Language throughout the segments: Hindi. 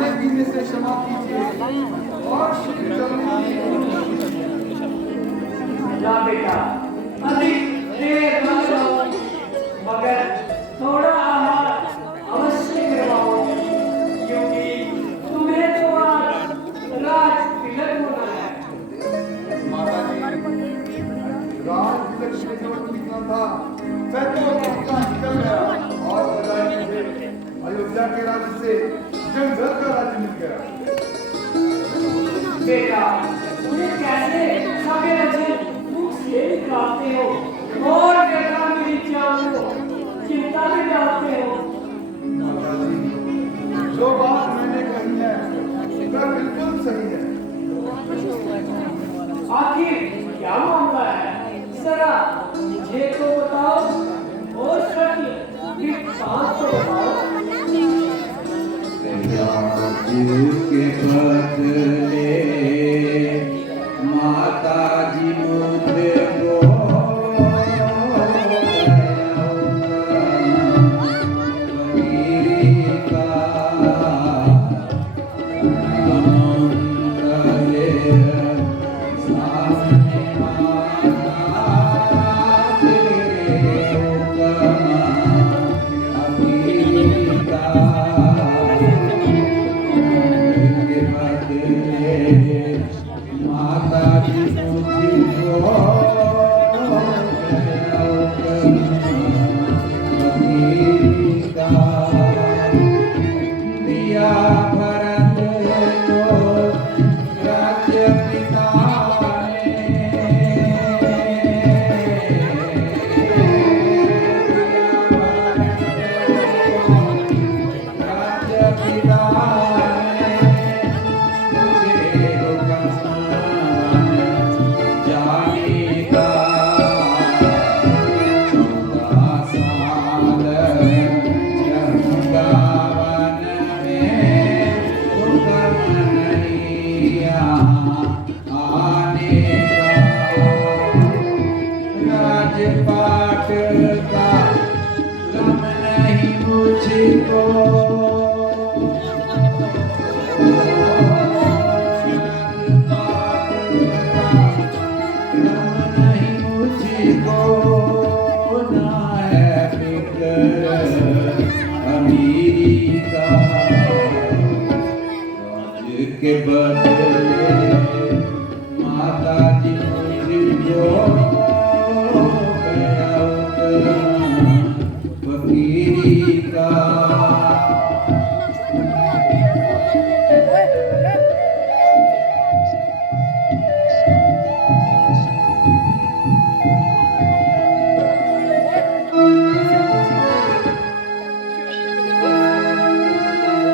खाने पीने से क्षमा कीजिए और शीघ्र चलने की ला बेटा, अधिक देर न करो, मगर थोड़ा आहार अवश्य करवाओ, क्योंकि तुम्हें तो आज राज तिलक होना है। माता जी, राज तिलक से जो निकला था वह तो निकल गया और बजाय मुझे अयोध्या के राज्य से जंगल का राज्य मिल गया। बेटा, तुम्हें कैसे सागे वचन मुख से निकालते हो और बेटा मेरी जान को चिंता में डालते हो। माता जी, जो बात मैंने कही है वह बिल्कुल सही है। आखिर क्या मामला है, जरा मुझे तो बताओ और सत्य वृत्तांत तो बताओ। के बदले माता जी मुझे को के बदले माता जी मुझको गया फकीरी का।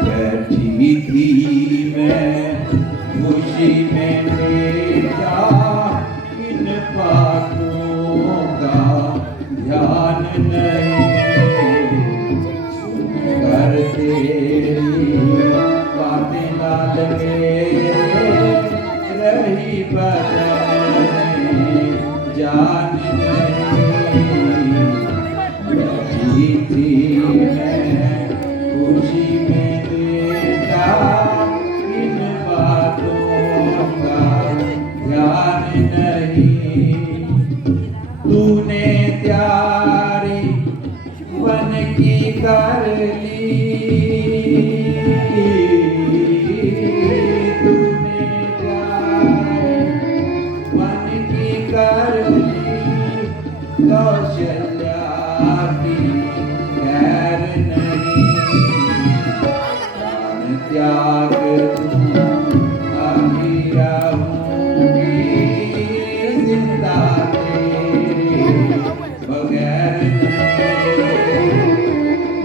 बैठी थी मैं खुशी में मेरा इन बातों का ध्यान नहीं, सुनकर तेरी बातें लाल रही बदन जान नहीं। बैठी थी मैं खुशी में देखा इन बातों का ध्यान नहीं। तूने प्यारी बन की कर ली, तूने प्यारी बन की कर ली, कौशल्या की खैर नहीं। त्याग तुम अभी रहूंगी जिंदा तेरे बगैर नहीं।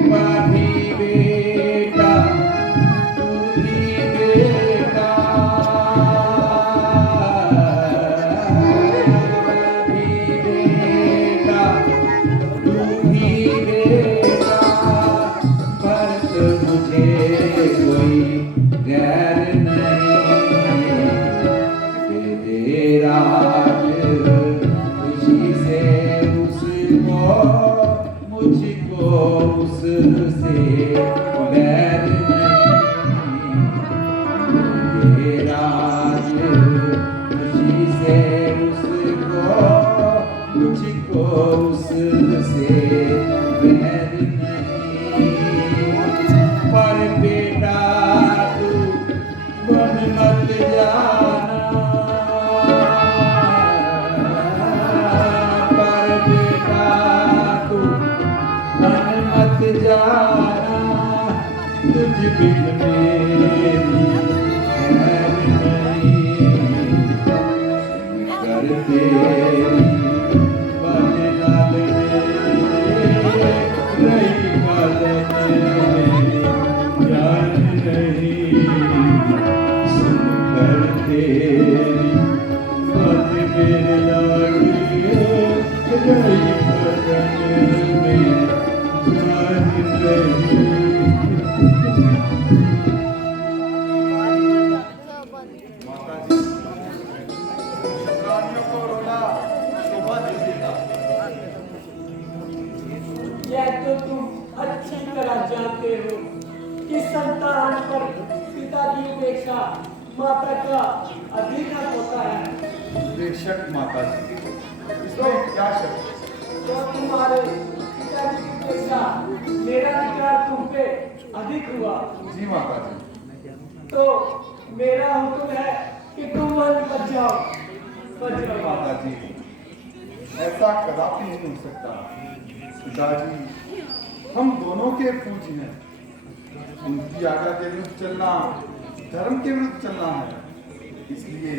भाभी बेटा तू ही बेटा, भाभी बेटा तू ही मुझको उससे बैर नहीं, पर बेटा तू बन मत जाना, पर बेटा तू बन मत जाना, तुझ बिन मेरी खैर नहीं, कर तेरी बन लाल रही कदम में जान नहीं, सुन कर तेरी बन मेरे लाल रही कदम में जान नहीं। माता जी, रानियों को रोना शोभा दे देगा। यह तो तुम अच्छी तरह जानते हो कि संतान पर पिता की अपेक्षा माता का अधिक हक होता है। बेशक माता जी, इसमें क्या शक? तो तुम्हारे पिताजी की अपेक्षा मेरा अधिकार तुम पे अधिक हुआ, जी माता जी। तो मेरा हुक्म है कि तुम वन बच जाओ, बच जाओ। माता जी, ऐसा कदापि नहीं हो सकता। पिताजी हम दोनों के पूज्य हैं, उनकी आज्ञा के विरुद्ध चलना धर्म के विरुद्ध चलना है। इसलिए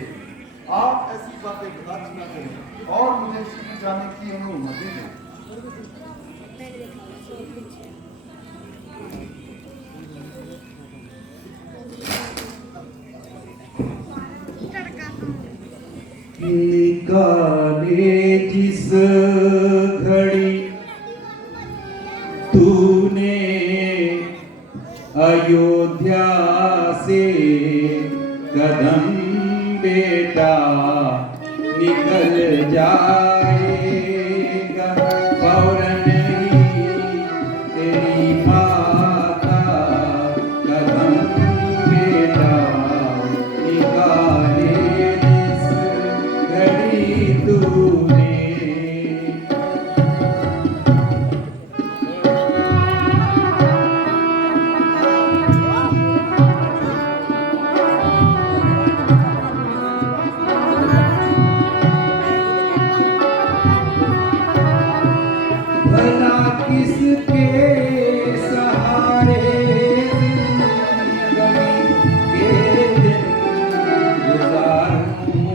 आप ऐसी बातें खर्च न करें और मुझे शीघ्र जाने की अनुमति दें। निकाले जिस घड़ी तूने अयोध्या से कदम, बेटा निकल जाएगा फौरन ही तेरी माता कदम, बेटा निकाले जिस घड़ी तूने। भला किसके सहारे जिंदगी के दिन गुजारूंगी,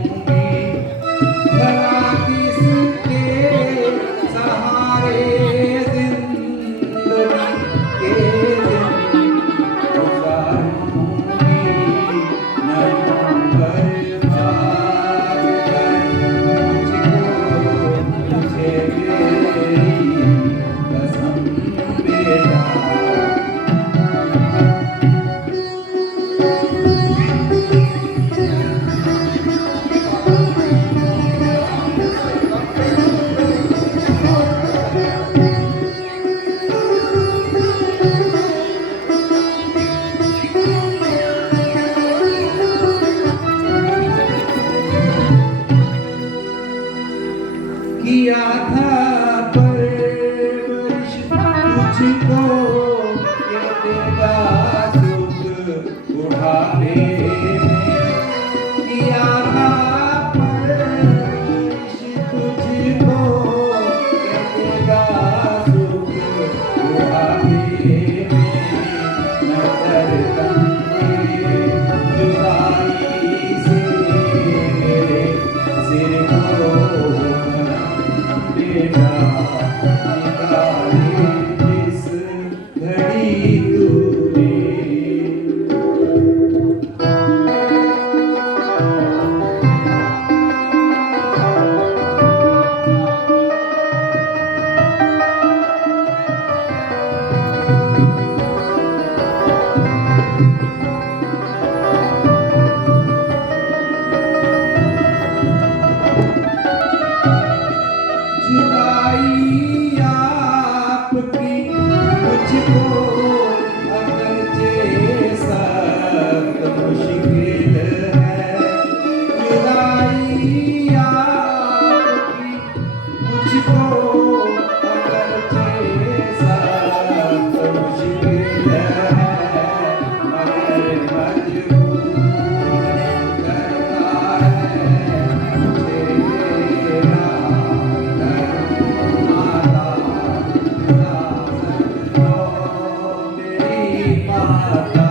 भला किसके सहारे जिंदगी के दिन गुजारूंगी, मैं बर्बाद कर मुझको तुझे मेरी कसम, बेटा किया था परवरिश तुझको, ये देगा सुख बुढ़ापे में, किया था परवरिश तुझको, ये देगा सुख बुढ़ापे में, न तरतंगे जुदाई से मेरे सिर को बेटा निकाले जिस घड़ी तूने। जुदाई आपकी मुझको अगरचे सख्त मुश्किल है, जुदाई आपकी मुझको अगरचे सख्त मुश्किल है मगर मजबूर करता है मुझे तेरा धर्म माता मेरी माता।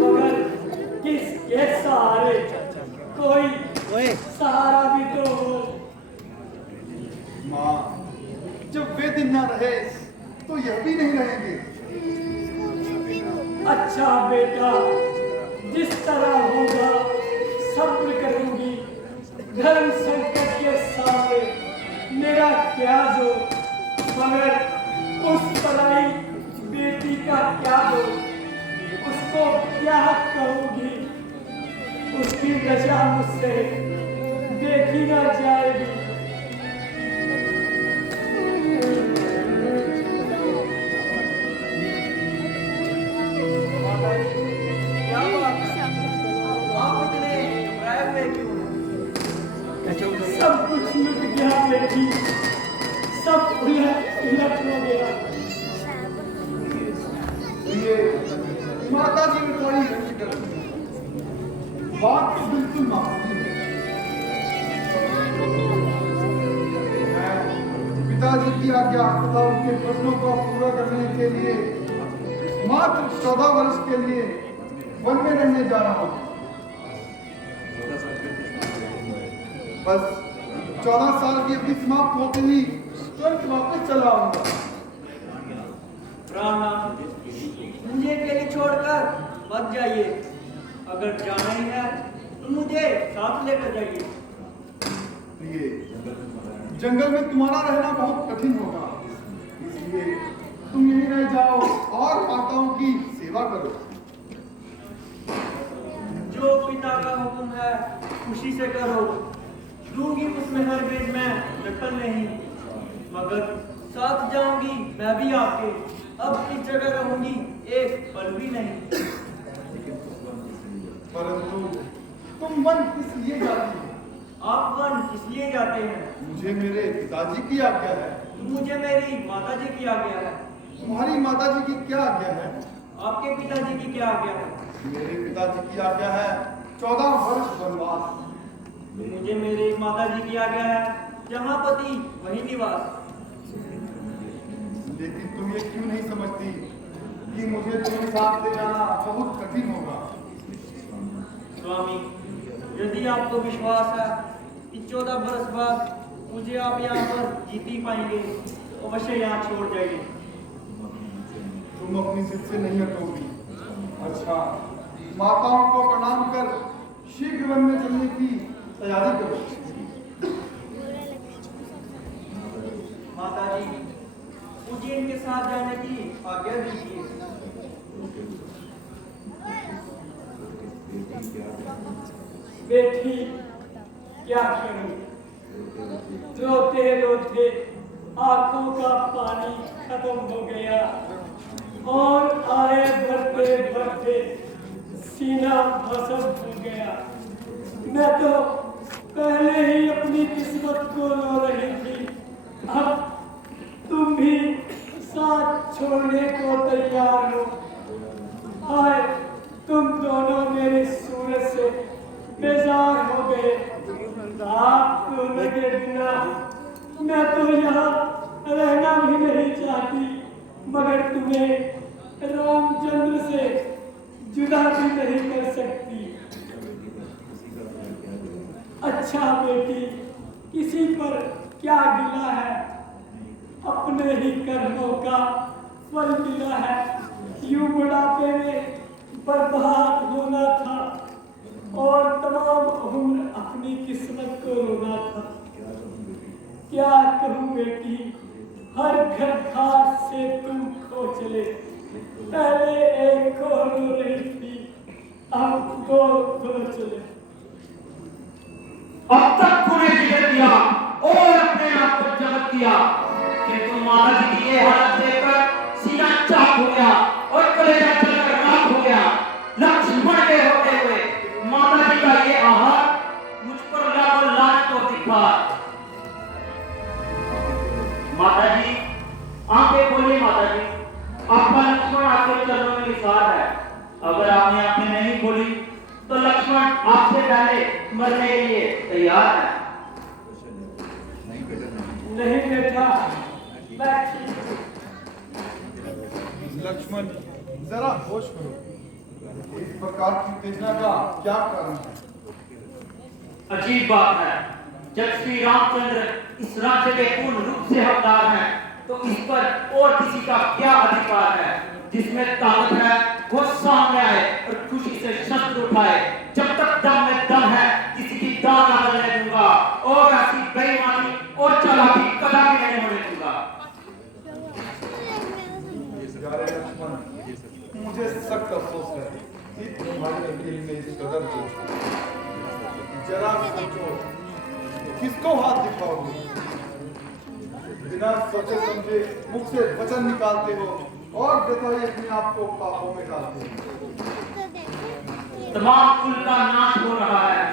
मगर किसके सहारे कोई सहारा भी तो हो। माँ, जब वे दिन ना रहे तो यह भी नहीं रहेंगे। अच्छा बेटा, जिस तरह होगा सब्र करूंगी। धर्म संकट के सामने मेरा क्या जो, मगर उस पराई बेटी का क्या दो, उसको क्या कहूंगी। उसकी दशा मुझसे देखी ना जाएगी। क्या बात है? आप इतने घबराए हुए क्यों हैं? सब कुछ लुट गया बेटी, सब उलट हो गया। ये माता जी ने थोड़ी रंज कर दी। बात तो बिल्कुल मामूली है। मैं पिताजी की आज्ञा तथा उनके प्रश्नों को पूरा करने के लिए मात्र 14 वर्ष के लिए वन में रहने जा रहा हूँ। बस 14 साल की अवधि समाप्त होते ही तुरंत वापस चला आऊंगा। राणा, मुझे अकेले छोड़कर मत जाइए। अगर जाना ही है तो मुझे साथ लेकर जाइए। ये जंगल में तुम्हारा रहना बहुत कठिन होगा, इसलिए तुम यहीं रह जाओ और माताओं की सेवा करो। जो पिता का हुक्म है खुशी से करो। दूंगी उसमें हर बेद में दखल नहीं, मगर साथ जाऊंगी मैं भी आपके। अब इस जगह रहूंगी एक पल भी नहीं। परंतु तुम वन किस लिए जाती हो? आप वन किस लिए जाते हैं? मुझे मेरे पिताजी की आज्ञा है। मुझे मेरी माता जी की आज्ञा है। तुम्हारी माता जी की क्या आज्ञा है? आपके पिताजी की क्या आज्ञा है? मेरे पिताजी की आज्ञा है 14 वर्ष वनवास। मुझे मेरी माता जी की आज्ञा है जहाँ पति वहीं निवास। लेकिन तुम ये क्यों नहीं समझती कि मुझे तुम्हें साथ ले जाना बहुत कठिन होगा? स्वामी, यदि आपको विश्वास है कि 14 बरस बाद मुझे आप यहाँ पर जीत ही पाएंगे तो अवश्य यहाँ छोड़ जाइए। तुम अपनी जिद से नहीं हटोगी। अच्छा, माताओं को प्रणाम कर शीघ्र वन में चलने की तैयारी करो। माता जी, मुझे इनके साथ जाने की आज्ञा दीजिए। बेटी, क्या करूं? रोते रोते आंखों का पानी खत्म हो गया और आए भरते भरते सीना भस्म हो गया। मैं तो पहले ही अपनी किस्मत को रो रही थी, अब तुम भी साथ छोड़ने को तैयार हो। हाय, तुम दोनों मेरी सूरत से बेजार हो गए। आप दोनों के बिना मैं तो यहाँ रहना भी नहीं चाहती, मगर तुम्हें रामचंद्र से जुदा भी नहीं कर सकती। अच्छा बेटी, किसी पर क्या गिला है, अपने ही कर्मों का फल मिला है। यूं बुढ़ापे में बर्बाद होना था और तमाम उम्र अपनी किस्मत को रोना था। क्या कहूँ बेटी, हर घर खास से तुम खो चले। पहले एक को रो रही थी, अब दो खो चले। अब तक तूने जिक्र किया और अपने आप को जगत किया कि तुम माता जी की ये हालत देखकर सीना चाक हो गया और कलेजा चलकर राख हो गया। लक्ष्मण के होते हुए माता जी का ये आहार मुझ पर लाखों लानत और धिक्कार। माता जी, आंखें खोलिए माता जी, आपका लक्ष्मण आपके चरणों में निसार है। अगर आपने आंखें नहीं खोली तो लक्ष्मण आपसे पहले मरने के लिए तैयार है। नहीं बेटा, मैं ठीक हूं। लक्ष्मण, जरा होश करो। इस प्रकार की उत्तेजना का क्या कारण है? अजीब बात है, जब श्री रामचंद्र इस राज्य के पूर्ण रूप से हकदार हैं, तो इस पर और किसी का क्या अधिकार है? जिसमें ताकत है वो सामने आए और खुशी से शस्त्र उठाए। जब तक दम में दम है, किसी की दान न बदलने दूंगा और ऐसी बेईमानी और चालाकी कदापि नहीं होने दूंगा। प्यारे लक्ष्मण, मुझे सख्त अफसोस है कि तुम्हारे दिल में इस कदर जोश है। जरा सोचो, किसको हाथ दिखाओगे? बिना सोचे समझे मुख से वचन निकालते हो और बताइए अपने आप को पापों में डालते हो। तमाम कुल का नाश हो रहा है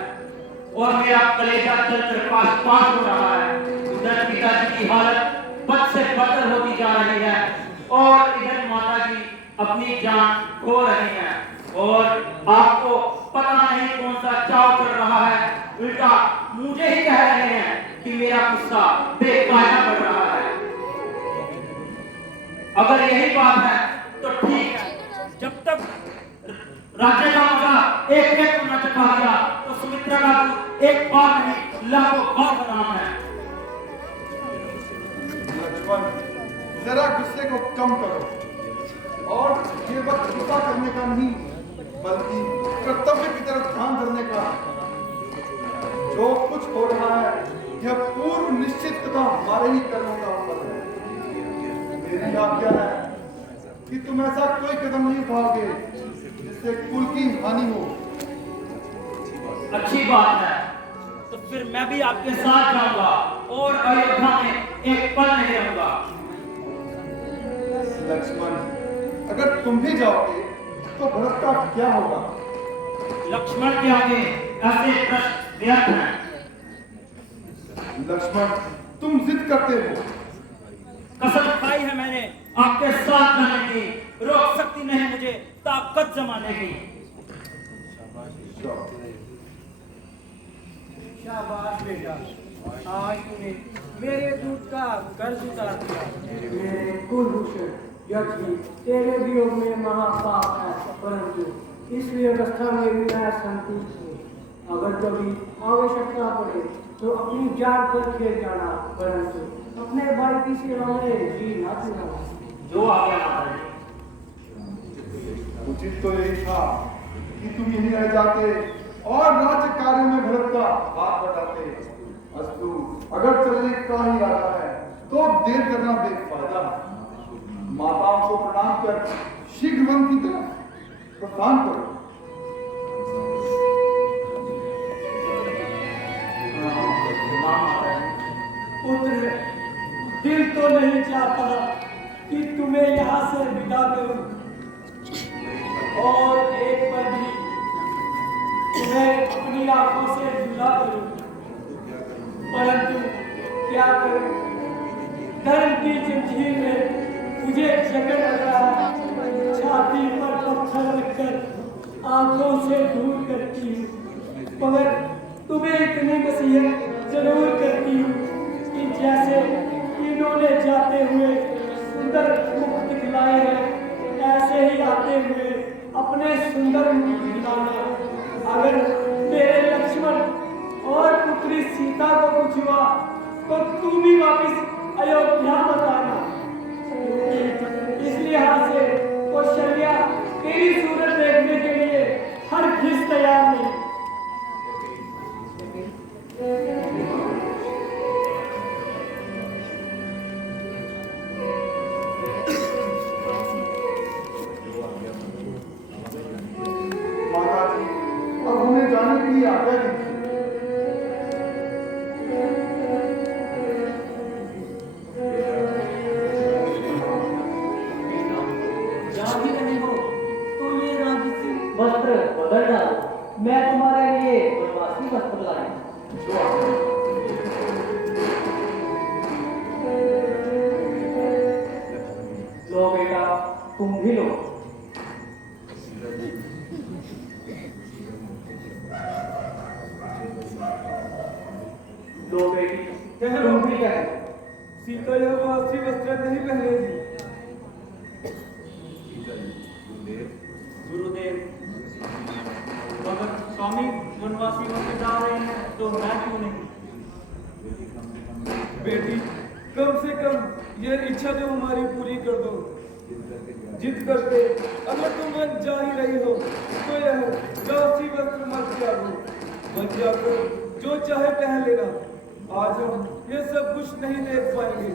और मेरा कलेजा चलकर पास पास हो रहा है। उधर पिताजी की हालत बद से बदतर होती जा रही है और इधर माता जी अपनी जान खो रही हैं और आपको पता नहीं कौन सा चाव कर रहा है। उल्टा मुझे ही कह रहे हैं कि मेरा गुस्सा बेकायदा बढ़ रहा है। अगर यही बात है तो ठीक है, जब तक राज्य का मजा एक एक न चखा दिया तो सुमित्रा का एक बार नहीं लाखों बार बदनाम है। लक्ष्मण, जरा गुस्से को कम करो और ये वक्त गुस्सा करने का नहीं, बल्कि कर्तव्य की तरफ ध्यान करने का। जो कुछ हो रहा है यह पूर्व निश्चित तथा हमारे ही कर्मों का फल है। मेरी आज्ञा है कि तुम ऐसा कोई कदम नहीं उठाओगे जिससे कुल की हानि हो। अच्छी बात है, तो फिर मैं भी आपके साथ जाऊंगा और अयोध्या में एक पल नहीं रहूंगा। लक्ष्मण, अगर तुम भी जाओगे तो भरत का क्या होगा? लक्ष्मण के आगे ऐसे प्रश्न व्यर्थ हैं। लक्ष्मण, तुम जिद करते हो। कसम खाई है मैंने आपके साथ जाने की, रोक सकती नहीं मुझे ताकत जमाने की। शाबाश बेटा, आज तूने मेरे दूध का कर्ज उतार दिया। मेरे कुलभूषण, यज्ञ तेरे वियोग में महापाप है, परंतु इस व्यवस्था में भी मैं संतुष्ट हूँ। अगर कभी आवश्यकता पड़े तो अपनी जान पर खेल जाना, परंतु अपने भाई की सेवा में जी ना चुराना। जो आ गया माता जी। उचित तो यही था कि तुम यहीं रह जाते और राज्य कार्य में भरत का हाथ बटाते। अस्तु, अगर चलने का ही इरादा है तो देर करना बेफायदा। माताओं को प्रणाम कर शीघ्र वन की तरफ प्रस्थान करो। पुत्र, दिल तो नहीं चाहता कि तुम्हें यहाँ से विदा करूं और एक पल भी तुम्हें अपनी आंखों से झूला करूं, परंतु क्या करूं, धर्म की जंजीर में मुझे जकड़ लगा है। छाती पर पत्थर रखकर आंखों से दूर करती हूँ, मगर तुम्हें इतनी नसीहत जरूर करती हूँ कि जैसे इन्होंने जाते हुए सुंदर मुख दिखलाए हैं, ऐसे ही आते हुए अपने सुंदर मुख दिखलाना। अगर मेरे लक्ष्मण और पुत्री सीता को कुछ हुआ तो तू भी वापिस अयोध्या मत आना। इस लिहाज से कौशल्या तेरी सूरत देखने के लिए हर किस तैयार नहीं। माता जी अब उन्हें जाने के लिए आज्ञा दीजिए। जा भी रहे हो तो ये राजसी वस्त्र बदल डालो, मैं तुम्हारे लिए वनवासी वस्त्र लाई हूं। लो बेटा, तुम भी लो। लो बेटी, तुम भी कह। सीता यह वनवासी वस्त्र नहीं पहनेगी। गुरुदेव, अगर स्वामी वनवासी होने जा रहे हैं तो मैं क्यों नहीं? बेटी, कम से कम यह इच्छा तो हमारी पूरी कर दो। जिद करके अगर तुम वन जा ही रही हो तो यह वनवासी वस्त्र मत त्यागो। मत जाकर जो चाहे पहन लेना। आज हम ये सब कुछ नहीं देख पाएंगे।